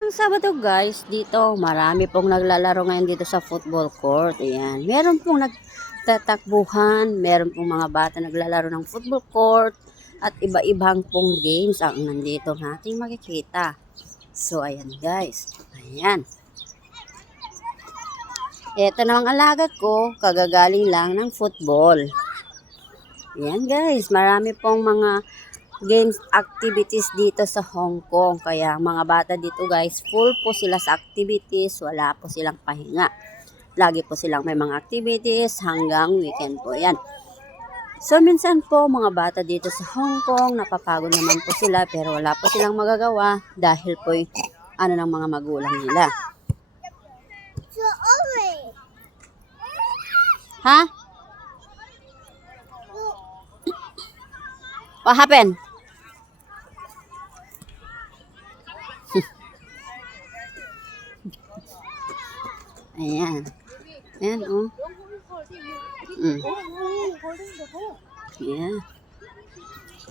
Ang Sabado guys, dito marami pong naglalaro ngayon dito sa football court. Ayan. Meron pong nagtatakbuhan, meron pong mga bata naglalaro ng football court at iba-ibang pong games ang nandito nating makikita. So ayan guys. Ayan. Ito na ang alaga ko, kagagaling lang ng football. Ayan guys, marami pong mga games activities dito sa Hong Kong. Kaya mga bata dito guys, full po sila sa activities, wala po silang pahinga. Lagi po silang may mga activities hanggang weekend po. Yan. So minsan po mga bata dito sa Hong Kong, napapagod naman po sila pero wala po silang magagawa dahil po ano ng mga magulang nila. Ha? What happened? Ayan. Ayan, oh. Yeah.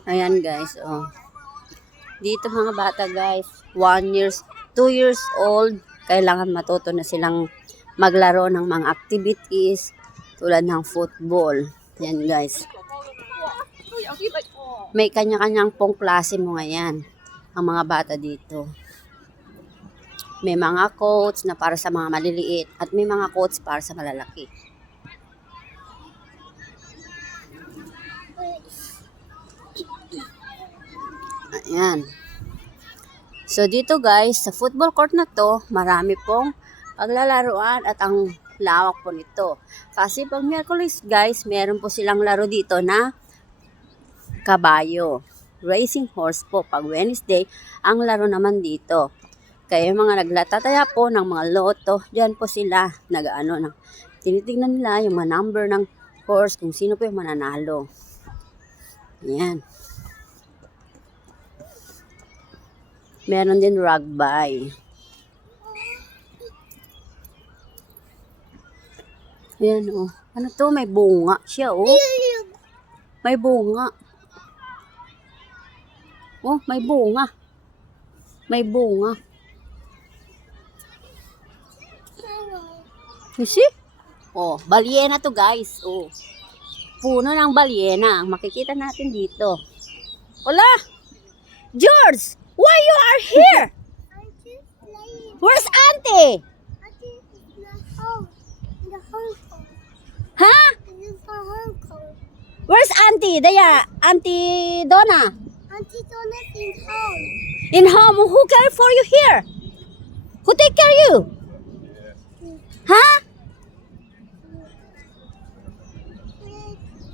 Ayan, guys, oh. Dito mga bata, guys, 1 years, 2 years old, kailangan matuto na silang maglaro ng mga activities tulad ng football. Ayan, guys. May kanya-kanyang pong klase mo ngayon ang mga bata dito. May mga coach na para sa mga maliliit at may mga coach para sa malalaki. Ayan. So dito guys, sa football court na to, marami pong paglalaruan at ang lawak po nito. Kasi pag Miyerkules guys, meron po silang laro dito na kabayo. Racing horse po. Pag Wednesday, ang laro naman dito. Kaya yung mga naglatataya po ng mga loto, dyan po sila tinitignan nila yung mga number ng horse, kung sino po yung mananalo. Ayan. Meron din rugby. Ayan, oh. Ano to? May bunga siya, oh. May bunga. Oh, may bunga. May bunga. You see? Oh, balyena to guys. Oh. Puno ng balyena. Makikita natin dito. Hola! George! Why you are here? Where's Auntie? Auntie is in the home. In the Hong Kong. Huh? In Hong Kong. Where's Auntie? Daya, Auntie Donna. Auntie Donna's in home. In home. Who care for you here? Who take care of you? Huh?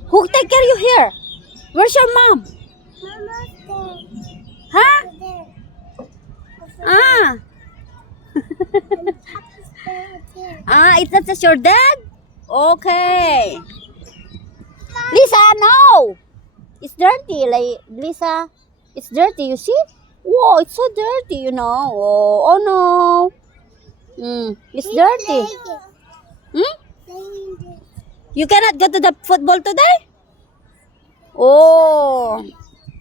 Who take care of you here? Where's your mom? Mama's there. Huh? There. Ah. Papa's there. Ah, that's your dad? Okay. Lisa, no! It's dirty. Like, Lisa, it's dirty, you see? Whoa, it's so dirty, you know. Oh no. It's dirty. Hmm? You cannot go to the football today? Oh.